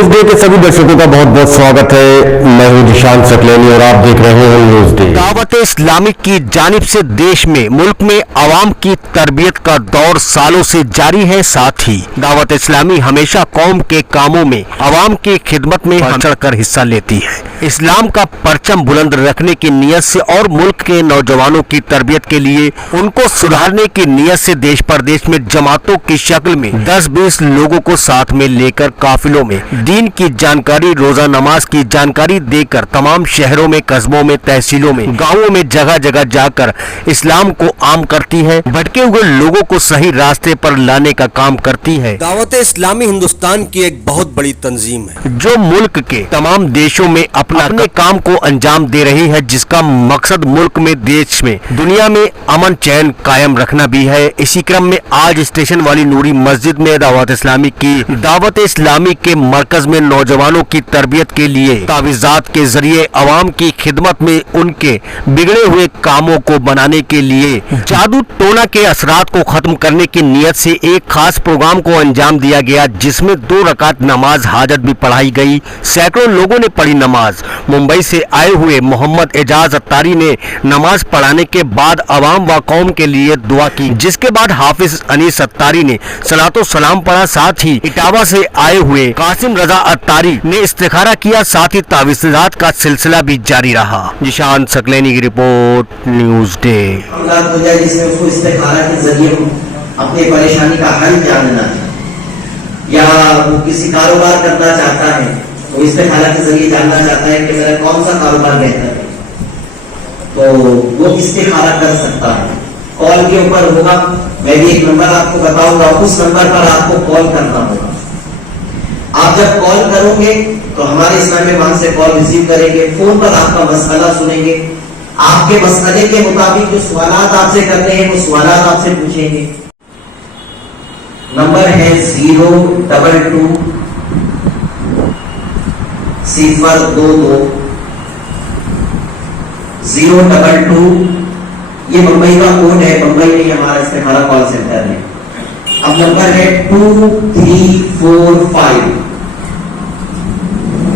News day के सभी दर्शकों का बहुत बहुत स्वागत है। मैं हूं जिशान सकलेनी और आप देख रहे हैं न्यूज डे। दावत इस्लामी की जानिब से देश में मुल्क में अवाम की तरबियत का दौर सालों से जारी है। साथ ही दावत इस्लामी हमेशा कौम के कामों में अवाम की खिदमत में बढ़ कर हिस्सा लेती है। इस्लाम का परचम बुलंद रखने की नियत से और मुल्क के नौजवानों की तरबियत के लिए उनको सुधारने की नियत से देश प्रदेश में जमातों की शक्ल में 10-20 लोगों को साथ में लेकर काफिलों में दीन की जानकारी, रोजा नमाज की जानकारी देकर तमाम शहरों में, कस्बों में, तहसीलों में, गाँवों में जगह जगह जाकर इस्लाम को आम करती है। भटके हुए लोगों को सही रास्ते पर लाने का काम करती है। दावत इस्लामी हिंदुस्तान की एक बहुत बड़ी तंजीम है जो मुल्क के तमाम देशों में अपने काम को अंजाम दे रही है, जिसका मकसद मुल्क में, देश में, दुनिया में अमन चैन कायम रखना भी है। इसी क्रम में आज स्टेशन वाली नूरी मस्जिद में दावत इस्लामी के मरकज में नौजवानों की तरबियत के लिए तावीज़ात के जरिए अवाम की खिदमत में उनके बिगड़े हुए कामों को बनाने के लिए जादू टोना के असरात को खत्म करने की नियत से एक खास प्रोग्राम को अंजाम दिया गया, जिसमें 2 रकात नमाज हाजत भी पढ़ाई गई। सैकड़ों लोगों ने पढ़ी नमाज। मुंबई से आए हुए मोहम्मद एजाज अत्तारी ने नमाज पढ़ाने के बाद अवाम व कौम के लिए दुआ की, जिसके बाद हाफिज अनीस अत्तारी ने सलातो सलाम पढ़ा। साथ ही इटावा से आए हुए कासिम रजा अत्तारी ने इस्तिखारा किया। साथ ही तावीज़ात का सिलसिला भी जारी रहा। जिशान सकलेनी की रिपोर्ट, न्यूज डे। जिसमें उसको इस्तिखारा के जरिए अपनी परेशानी का हल जानना है, या वो किसी कारोबार करना चाहता है तो इस्तिखारा के जरिए जानना चाहता है कि मेरा कौन सा कारोबार बेहतर है, तो वो इस्तिखारा कर सकता है। कॉल के ऊपर होगा, मैं भी एक नंबर आपको बताऊंगा, उस नंबर पर आपको कॉल करना होगा। आप जब कॉल करोगे तो हमारे इस्लामी मान से कॉल रिसीव करेंगे, फोन पर आपका मसला सुनेंगे, आपके मसले के मुताबिक जो सवालात आपसे करने हैं वो सवालात आपसे पूछेंगे। नंबर है 022 022 022। ये मुंबई का कोड है, मुंबई में हमारा इस्तिखारा कॉल सेंटर है। अब नंबर है 2345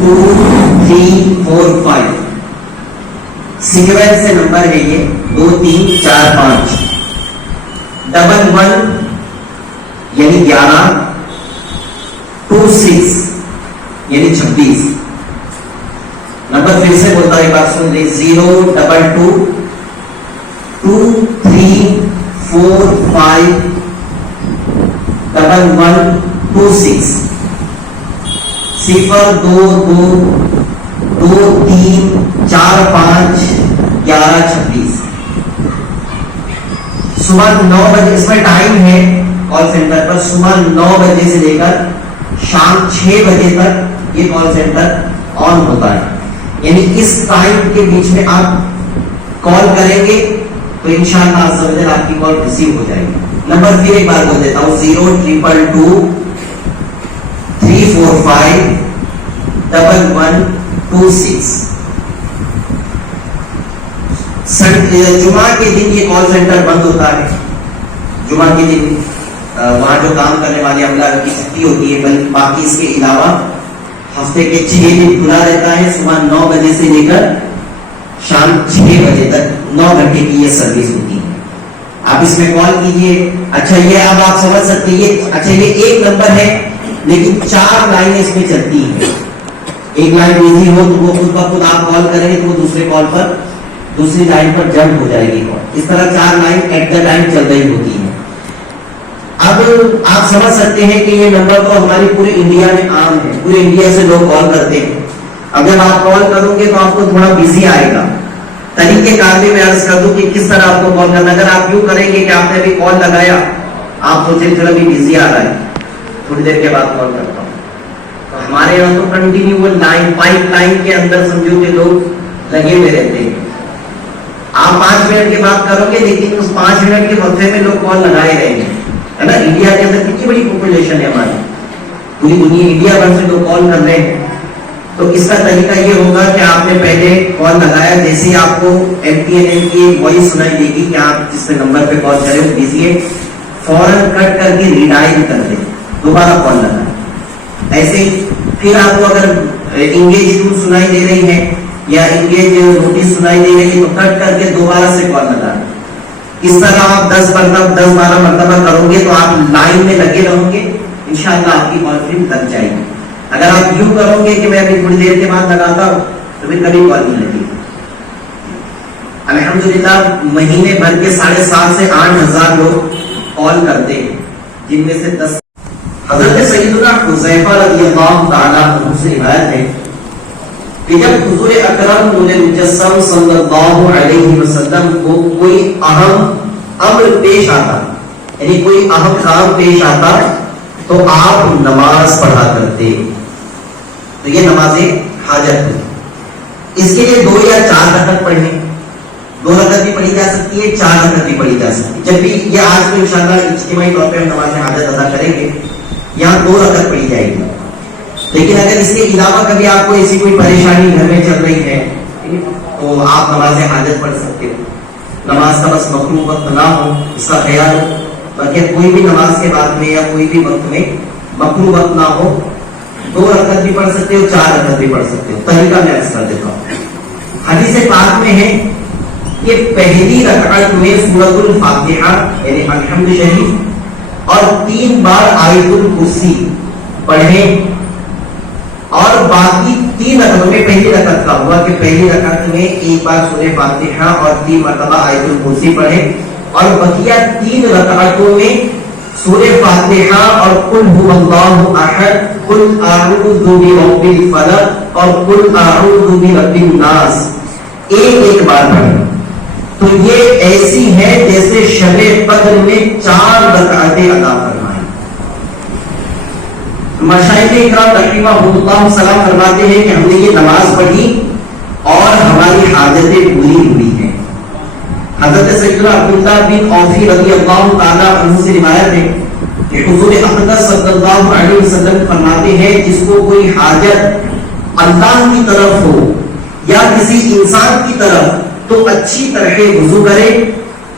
2345। सीक्वेंस से नंबर है ये 2345 11 यानी 11 26 यानी 26। नंबर फिर से बोलता है, एक बार सुन लीजिए, 022 2345 1126 022 2345 1126। सुबह 9 बजे इसमें टाइम है कॉल सेंटर पर, सुबह 9 बजे से लेकर शाम 6 बजे तक ये कॉल सेंटर ऑन होता है। यानी इस टाइम के बीच में आप कॉल करेंगे तो इंशाअल्लाह आपकी कॉल रिसीव हो जाएगी। नंबर फिर एक बार बोल देता हूं, 022 345 1126। जुमा के दिन ये कॉल सेंटर बंद होता है। जुमा के दिन वहां जो काम करने वाले अमला की छुट्टी होती है, बल्कि बाकी इसके अलावा हफ्ते के 6 दिन खुला रहता है। सुबह 9 बजे से लेकर शाम 6 बजे तक 9 घंटे की ये सर्विस होती है। आप इसमें कॉल कीजिए। अच्छा, ये अब आप समझ सकते हैं, अच्छा ये एक नंबर है लेकिन 4 लाइनें इसमें चलती हैं। एक लाइन बिजी हो तो वो खुद ब खुद आप कॉल करेंगे तो वो दूसरे कॉल पर, दूसरी लाइन पर जंप हो जाएगी कॉल। इस तरह 4 लाइन एट द टाइम चल रही होती है। अब आप समझ सकते हैं कि ये नंबर तो हमारी पूरे इंडिया में आम है, पूरे इंडिया से लोग कॉल करते हैं। अब जब आप कॉल करोगे तो आपको थोड़ा बिजी आएगा। तरीके कार में अर्ज कर दूं कि किस तरह आपको कॉल करना। अगर आप यूं करेंगे कि आपने अभी कॉल लगाया, आप सोचे चलो अभी बिजी आ रहा है, थोड़ी देर के बाद कॉल करता हूं, तो हमारे यहाँ तो कंटिन्यू वो लाइन, 5 लाइन के अंदर समझो कि लोग लगे हुए रहते हैं। आप 5 मिनट के बाद करोगे, लेकिन उस 5 मिनट के वक्फे में लोग कॉल लगाए रहेंगे, है ना। इंडिया के अंदर कितनी बड़ी पॉपुलेशन है हमारी, पूरी दुनिया, इंडिया भर से लोग कॉल कर रहे हैं। तो इसका तरीका ये होगा कि आपने पहले कॉल लगाया, जैसे ही आपको MTNL की वॉइस सुनाई देगी कि आप जिस नंबर पे कॉल करें वो बिजी है, फौरन कट करके रिडायल कर दे, दोबारा कॉल लगाए। ऐसे ही फिर आपको अगर इंगेज टूल सुनाई दे रही है या इंगेज नोटिस सुनाई दे रही है तो कट करके दोबारा से कॉल लगा। इस तरह आप 10-12 मरतबा करोगे तो आप लाइन में लगे रहोगे, इंशाअल्लाह आपकी कॉल फिर लग जाएगी। अगर आप यूं करोगे कि मैं अभी थोड़ी देर के बाद लगाता हूं तो फिर कभी कॉल नहीं लगेगी। अल्हम्दुलिल्लाह महीने भर के 7,500 से 8,000 लोग कॉल करते हैं, जिनमें से 10 हजरत सैयदना हुज़ैफा रज़ियल्लाहु ताला अन्हु से रिवायत है कि जब हुजूर अकरम नूरे मुजस्सम सल्लल्लाहु अलैहि वसल्लम को कोई अहम अम्र पेश आता, यानी कोई अहम काम पेश आता, तो आप नमाज पढ़ा करते। तो ये नमाज़े हाजत है। इसके लिए 2 या 4 रकअत पढ़ने, 2 रकअत भी पढ़ी जा सकती है, 4 रकअत भी पढ़ी जा सकती है। जब भी ये आज को इंशाअल्लाह इज्तिमाई तौर पे हम नमाज़े हाजत अदा करेंगे, यहाँ 2 रकअत पढ़ी जाएगी। लेकिन अगर इसके अलावा कभी आपको ऐसी कोई परेशानी घर में चल रही है तो आप नमाज हाजत पढ़ सकते हो। नमाज का बस मकरूह वक्त ना हो, इसका ख्याल हो। बाकी कोई भी नमाज के बाद में या कोई भी वक्त में मकरूह वक्त ना हो, 2 रकअत भी पढ़ सकते हो, 4 रकअत भी पढ़ सकते हो। तरीका मैं अर्ज कर देता हूँ। हदीस पाक में है कि पहली रकअत में सूरतुल फातिहा यानी अल्हम्द शरीफ और 3 बार आयतुल कुर्सी पढ़े, और बाकी 3 रकअतों में पहली रकअत का हुआ कि पहली रकअत में 1 बार सूरह फातिहा और 3 मरतबा आयतुल कुर्सी पढ़े, और बकिया 3 रकअतों में सूरह फातिहा और कुल हुवल्लाहु अहद, कुल अऊज़ु बिरब्बिल फलक और कुल अऊज़ु बिरब्बिन नास एक बार पढ़े। तो ये ऐसी है जैसे शब-ए कद्र में 4 रकअतें अदा फरमाई। मशाइख़ इकराम रहिमहुमुल्लाह सलाम फरमाते हैं कि हमने ये नमाज पढ़ी और हमारी हाजतें पूरी हुई हैं। हज़रत सैयदना अब्दुल्लाह बिन औफ़ी रज़ियल्लाहु ताला अन्हु से रिवायत है कि हुज़ूर अक़दस सल्लल्लाहु अलैहि वसल्लम फरमाते हैं जिसको कोई हाजत अल्लाह की तरफ हो या किसी इंसान की तरफ तो अच्छी तरह वुज़ू करे,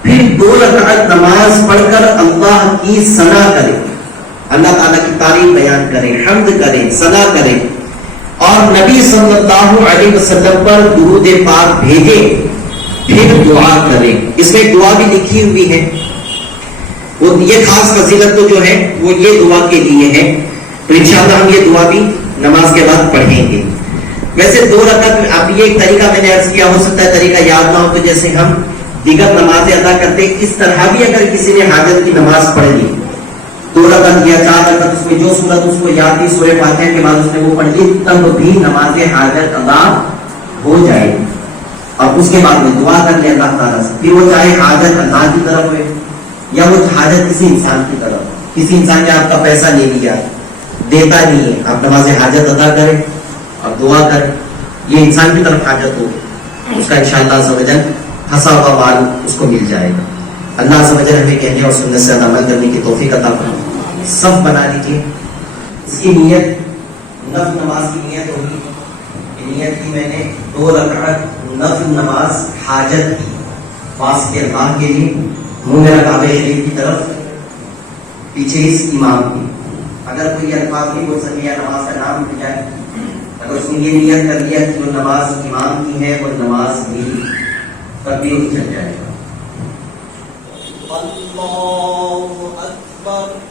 फिर 2 रकअत नमाज पढ़कर अल्लाह की सना करे, अल्लाह ताला की तारीफ बयान करें, हम्द करें, सना करें, और नबी सल्लल्लाहु अलैहि वसल्लम पर दुरूद पाक भेजे, फिर दुआ करें। इसमें दुआ भी लिखी हुई है, वो ये खास फजीलत तो जो है वो ये दुआ के लिए है। तो इंशाअल्लाह हम ये दुआ भी नमाज के बाद पढ़ेंगे। वैसे 2 रकअत, अब ये एक तरीका मैंने अर्ज किया, हो सकता है तरीका याद ना हो, तो जैसे हम दीगर नमाजें अदा करते इस तरह भी अगर किसी ने हाजत की नमाज पढ़ ली, 2 रकअत या 4 रकअत, उसमें जो सूरत उसको याद थी सूरह फातिहा के बाद उसने वो पढ़ ली, तब भी नमाज हाजत अदा हो जाएगी। अब उसके बाद में दुआ कर ले अल्लाह ताला से, फिर वो चाहे हाजत अल्लाह की तरफ हो या वो हाजत किसी इंसान की तरफ, किसी इंसान ने आपका पैसा ले लिया, देता नहीं है, आप नमाज हाजत अदा करें और दुआ करें, ये इंसान की तरफ हाजत हो, उसका इंशाअल्लाह सवजन फंसा हुआ माल उसको मिल जाएगा। अल्लाह सवजन हमें कहने और सुनने से अमल करने की तौफीक अता फरमाए। सब बना लीजिए। इसकी नीयत नफ्ल नमाज की नीयत होगी, नीयत की मैंने 2 रकअत नफ्ल नमाज हाजत की, वास के अल्लाह के लिए, मुंह मेरा काबे शरीफ की तरफ, पीछे इस इमाम की। अगर कोई अल्फाज नहीं बोल सके या नमाज का नाम मिल जाए, अगर उसने ये नियत कर लिया कि जो नमाज इमाम की है वो नमाज मेरी, तब भी उठ चल जाएगा। अल्लाहु अकबर।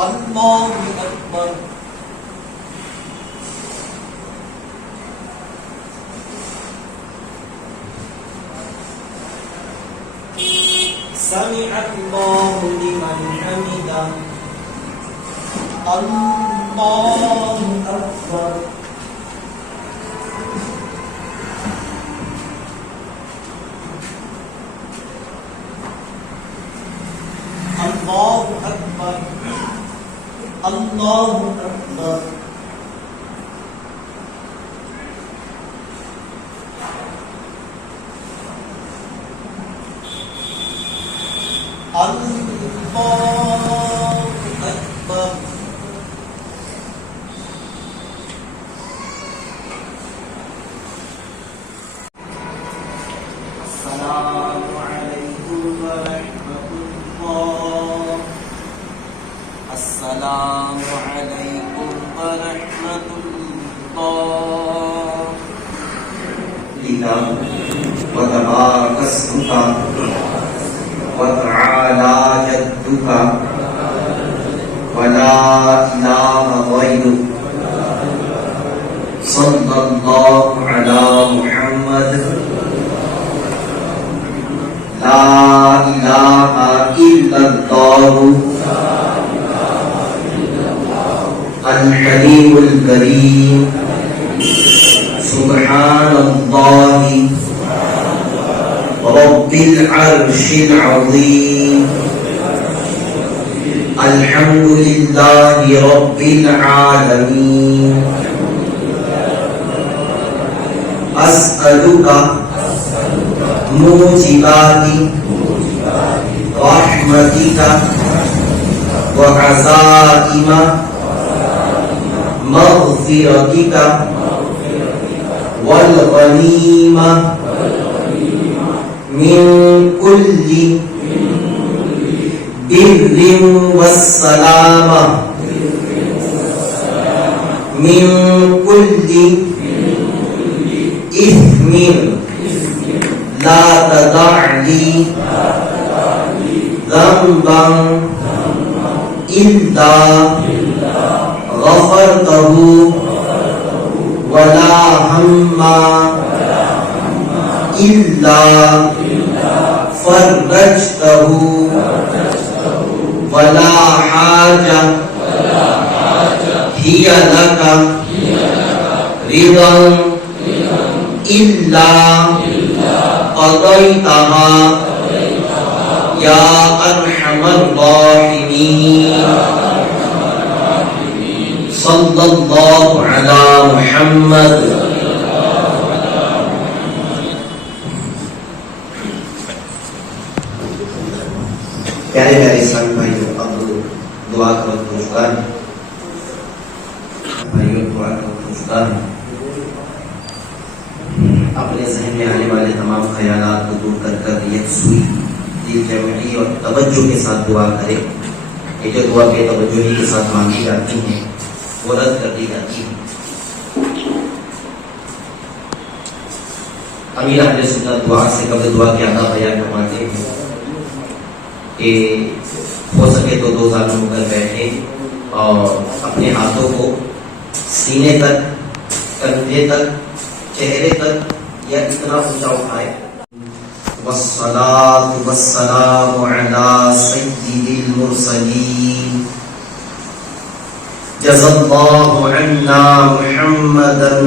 اللہ اکبر سمع اللہ لمن حمدہ اللہ اکبر اللہ اکبر اللہ اکبر اللہ اکبر السلام علیکم ورحمۃ اللہ السلام علیکم ورحمۃ اللہ لله وتبارك اسمك وتعالى جدك ولا إله غيرك صلى الله على محمد لا إله إلا الله الحليم الكريم سبحان الله رب العرش العظيم الحمد لله رب العالمين أسألك موجبات رحمتك وعزائم مغفرتك والغنيمة من كل بر والسلامة من كل إثم لا تدع لي ذنبا إلا غفرته ولا هما إلا فرجته ولا حاجة هي لك رضا إلا قضيتها يا أرحم الراحمين صلى الله على محمد پیارے پیارے اسلام بھائیوں اب دعا کا وقت پہنچ چکا ہے بھائیوں دعا کا وقت پہنچ چکا ہے اپنے ذہن میں آنے والے تمام خیالات کو دور کر کر یکسوئی دل جمعی اور توجہ کے ساتھ دعا کرے یہ جو دعا بے توجہی کے ساتھ مانگی جاتی ہیں وہ رد کر دی جاتی ہے امیر اہل سنت دعا سے قبل دعا کے آداب بیان فرماتے ہیں کہ ہو سکے تو دو ظالم ہو کر بیٹھے اور اپنے ہاتھوں کو سینے تک کندھے تک چہرے تک یا اتنا اونچا اٹھائے والصلاة والسلام على سید المرسلین جزا اللہ عنا محمدا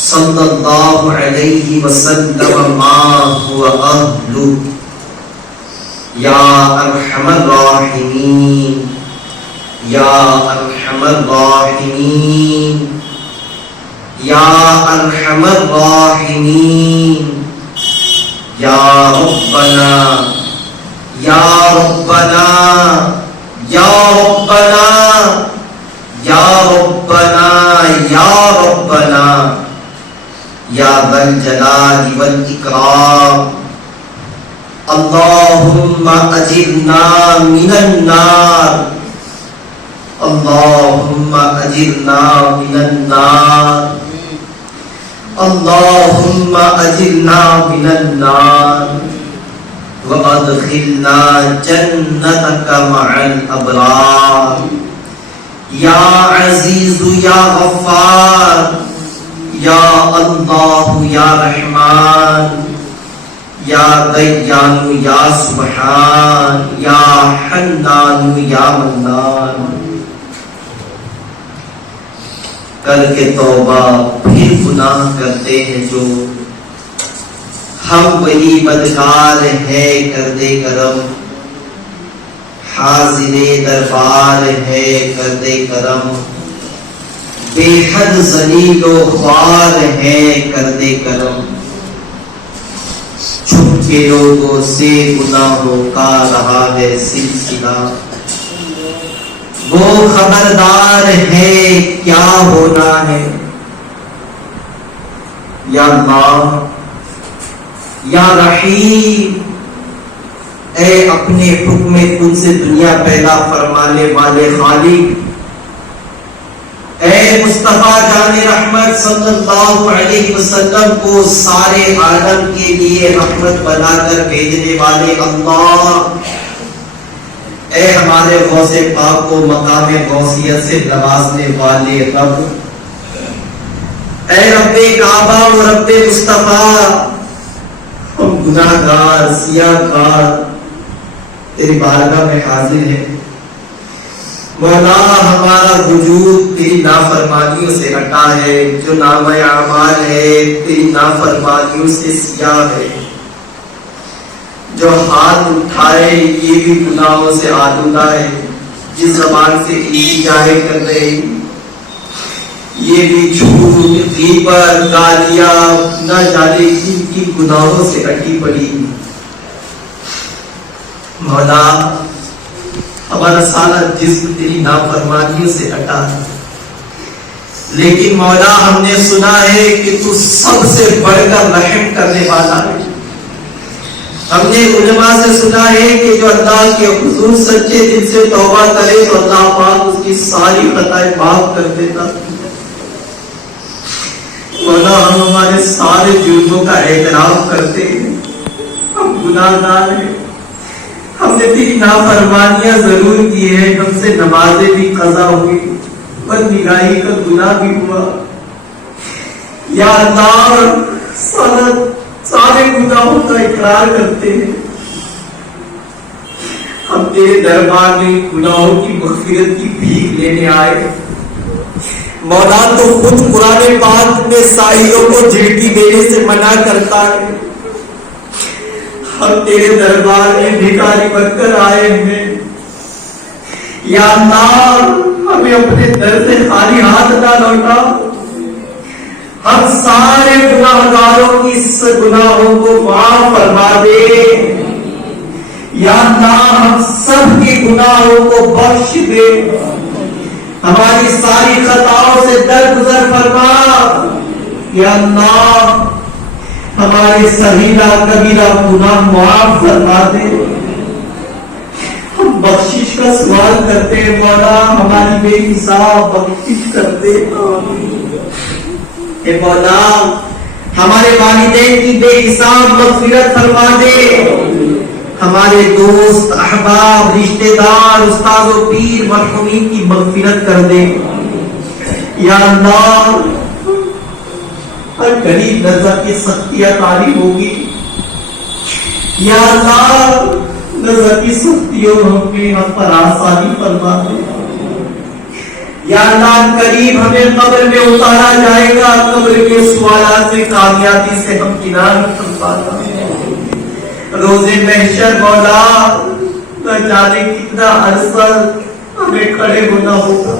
صلی اللہ علیہ وسلم ما هو اہلہ یا ارحم الراحمین یا ارحم الراحمین یا ارحم الراحمین یا ربنا یا ربنا یا ربنا یا ربنا یا ربنا یا ذا الجلال والاکرام اللہم اجرنا من النار اللہم اجرنا من النار اللہم اجرنا من النار وَأَدْخِلْنَا جَنَّتَكَ مَعَ الْأَبْرَارِ یا عزیز یا غفار یا اللہ یا رحمان یا دیان یا سبحان یا حنان یا منان. کر کے توبہ پھر گناہ کرتے ہیں جو، ہم وہی بدکار ہے کر دے کرم. حاضر دربار ہے کر دے کرم، بے حد ذلیل و خوار ہے کر دے کرم. چھپ کے لوگوں سے گناہوں کا رہا ہے سلسلہ، وہ خبردار ہے کیا ہونا ہے. یا اللہ یا رحیم، اے اپنے حکم کن سے دنیا پیدا فرمانے والے خالق، اے مصطفیٰ جان رحمت صلی اللہ علیہ وسلم کو سارے عالم کے لیے رحمت بنا کر بھیجنے والے اللہ، اے ہمارے غوث پاک کو مقام غوثیت سے نوازنے والے رب، اے رب کعبہ و رب مصطفیٰ، ہم گناہ گار سیاہ کار تیری بارگاہ میں حاضر ہے. مولا ہمارا وجود تیری نافرمانیوں سے ہٹا ہے، جو نام اعمال ہے تیری نافرمانیوں سے سیاہ ہے. جو ہاتھ اٹھائے یہ بھی گناہوں سے آلودہ ہے، جس زبان سے التجائے کر رہے یہ بھی جھوٹ غیبت گالیاں نہ جانے کن کی گناہوں سے اٹی پڑی. مولا ہمارا سارا جسم تیری نافرمانیوں سے ہٹا ہے، لیکن مولا ہم نے سنا ہے کہ تو سب سے بڑھ کر رحم کرنے والا ہے. ہم نے علماء سے سنا ہے کہ جو اللہ کے حضور سچے دل سے توبہ کرے تو اللہ پاک اس کی ساری خطائیں معاف کر دیتا. مولا ہم ہمارے سارے جرموں کا اعتراف کرتے ہیں، ہم گناہ گار ہیں، ہم نے تیری نافرمانیاں ضرور کی ہے، ہم سے نمازیں بھی قضا ہوئی، بد نگاہی کا گناہ بھی ہوا. یا اللہ سارے گناہوں کا اقرار کرتے ہیں، ہم تیرے دربار میں گناہوں کی مغفرت کی بھیک لینے آئے. مولا تو خود قرآن پاک میں سائلوں کو جھڑکی دینے سے منع کرتا ہے، ہم تیرے دربار میں بھکاری بن کر آئے ہیں. یا اللہ ہمیں اپنے در سے خالی ہاتھ نہ لوٹا، ہم سارے گناہگاروں کی گناہوں کو معاف فرما دے. یا اللہ ہم سب کے گناہوں کو بخش دے، ہماری ساری خطاؤں سے درگزر فرما. یا اللہ ہمارے صغیرہ کبیرہ گناہ معاف فرما دے. ہم بخشش کا سوال کرتے ہیں مولا، ہماری بے حساب بخشش کر دے. اے مولا ہمارے والدین کی بے حساب مغفرت فرما دے، ہمارے دوست احباب رشتہ دار استاد و پیر مرحومین کی مغفرت کر دے. یا اللہ ہر غریب نظر کی سختیاں طاری ہوگی، یا اللہ نظر کی سختیوں ہم پر آسانی فرما دے. یا اللہ قریب ہمیں قبر میں اتارا جائے گا، قبر کے سوالات میں کامیابی سے ہم کنار فرما دے. روز محشر مولا نہ جانے کتنا عرصہ ہمیں کھڑے ہونا ہوگا،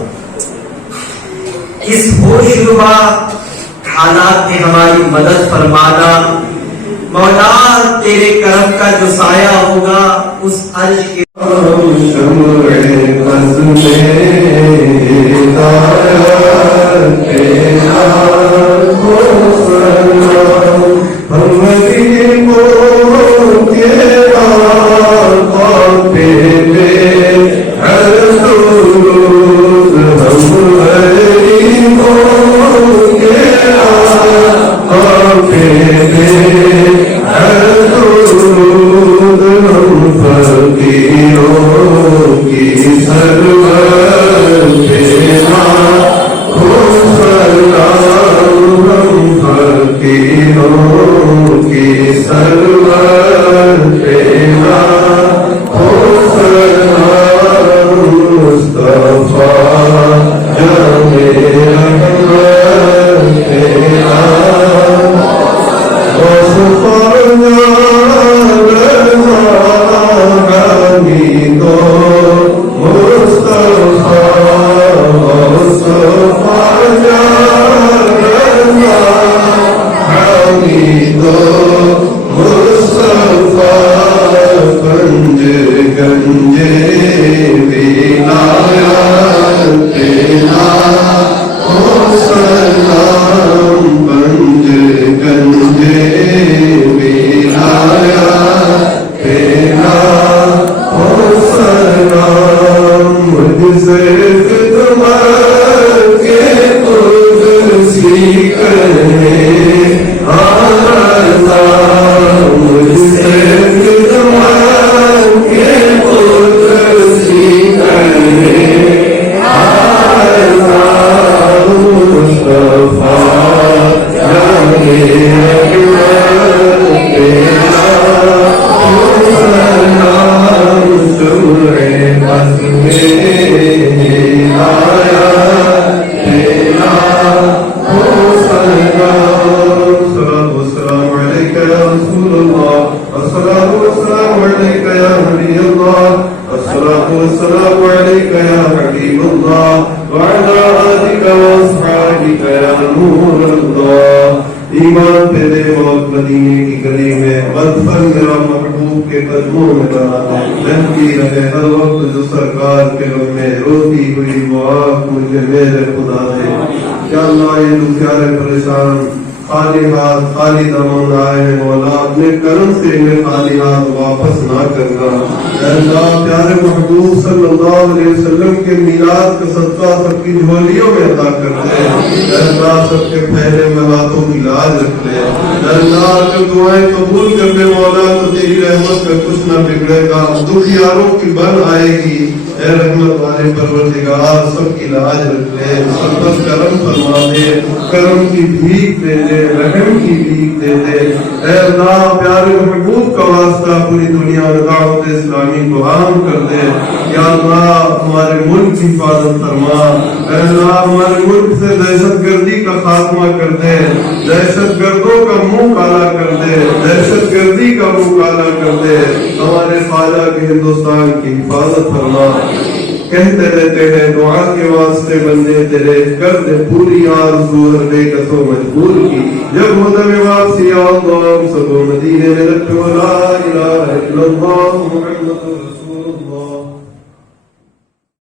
اس ہوش ربا حالات میں ہماری مدد فرمانا. مولا تیرے کرم کا جو سایہ ہوگا اس عرش کے سرور تیرا ہو سلام ہم فقیروں کی سرور تیرا ہو سلام مصطفیٰ جان رحمت تیرا ایمان پہ دے موت مدینے کی گلی میں مدفن میرا محبوب کے قدموں میں رہا رہتی رہے ہر وقت جو سرکار کے غم میں روتی ہوئی وہ آنکھ مجھے میرے خدا دے یا اللہ یہ دوسرے پریشان خالی ہاتھ خالی دامن آئے ہیں مولا اپنے کرم سے انہیں خالی ہاتھ واپس نہ کرنا اے اللہ پیارے محبوب صلی اللہ علیہ وسلم کے میلاد کا صدقہ سب کی جھولیوں میں عطا کر دے اے اللہ سب کے پھیلے میں ہاتھوں کی لاج رکھ لے اے اللہ اگر دعائیں قبول کر دے مولا تو تیری رحمت کا کچھ نہ بگڑے گا دکھیاروں کی بن آئے گی اے رحمت والے پروردگار سب کی لاج رکھ لے سب پر کرم فرما دے کرم کی بھیک دے دے رحم کی بھیک دے دے اے اللہ پیارے محبوب کا واسطہ پوری دنیا میں دعوت اسلامی کو عام کر دے یا اللہ ہمارے ملک کی حفاظت فرما اے اللہ ہمارے ملک سے دہشت گردی کا خاتمہ کر دے دہشت گردوں کا منہ کالا کر دے دہشت گردی کا منہ کالا کر دے ہمارے خواجہ کے ہندوستان کی حفاظت فرما کہتے رہتے ہیں دعا کے واسطے بندے تیرے کر دے پوری آرزو ہر بے کسو مجبور کی جب مدم واپسی آؤ تو ہم سب مدینے میں رکھو لا الہ الا اللہ محمد رسول